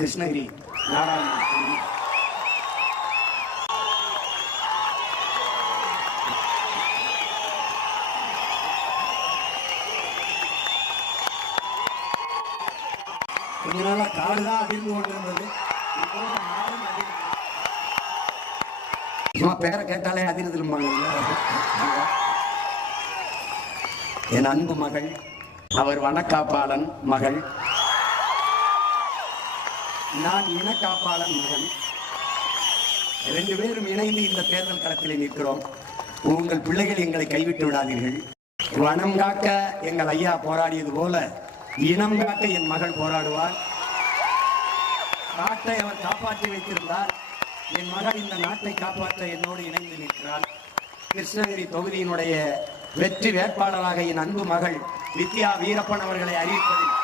கிருஷ்ணகிரி நாடாளுமன்ற கொஞ்ச நாளாக காடு தான் அதிர்ந்து கொண்டிருந்தது பேரை கேட்டாலே அதிர்ந்துருப்பாங்க என் அன்பு மகள் அவர் வனக்காப்பாளன் மகள் நான் இன காப்பாளன் மகன் ரெண்டு பேரும் இணைந்து இந்த தேர்தல் களத்தில் நிற்கிறோம் உங்கள் பிள்ளைகள் எங்களை கைவிட்டு விடாதீர்கள் வனம் காக்க எங்கள் ஐயா போராடியது போல இனம் காக்க என் மகள் போராடுவார் நாட்டை அவர் காப்பாற்றி வைத்திருந்தார் என் மகள் இந்த நாட்டை காப்பாற்ற என்னோடு இணைந்து நிற்கிறார் கிருஷ்ணகிரி தொகுதியினுடைய வெற்றி வேட்பாளராக என் அன்பு மகள் வித்யா வீரப்பன் அவர்களை அறிவிப்பதில்